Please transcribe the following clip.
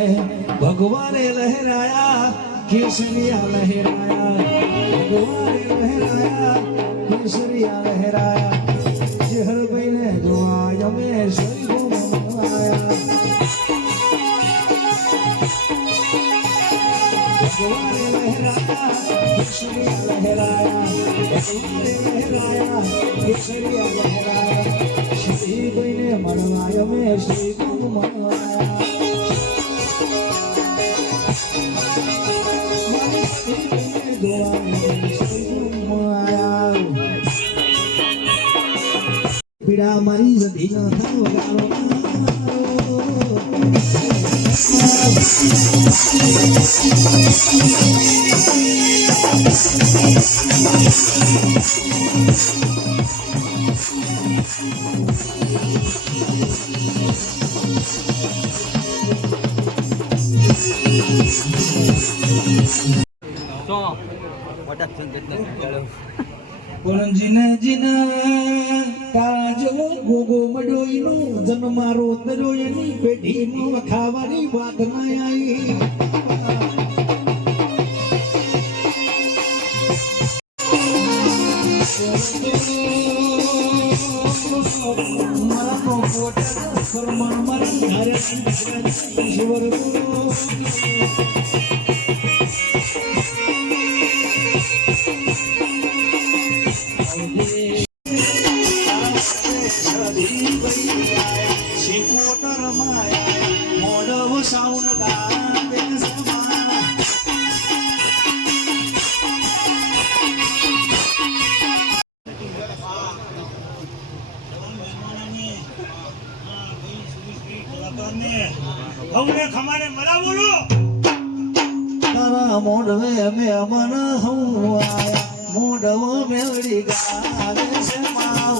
ભગવાને લહેરાયા કેસરિયા લહેરાયા ભગવાને લહેરાયા કેસરિયા લહેરાયા ચહેરભાઈ ને જોવા અમે આયા ભગવાને લહેરાયા કેસરિયા લહેરાયા ભગવાને લહેરાયા કેસરિયા લહેરાયા શ્રીભાઈ ને મળવા અમે શ્રી ગુરુ મળવાયા પીડા મારી જતી ન થાય જીને કાજો ગોગો મડોઈનો જન્મારો દરોયની પેઢીમાં ખાવાની વાત ના આવી મારો પોતા ફરમાન મારી ઘરે ઈશ્વર મોડવે અમે અમન હું આયા મોડવો મેળી ગાવે છે માવ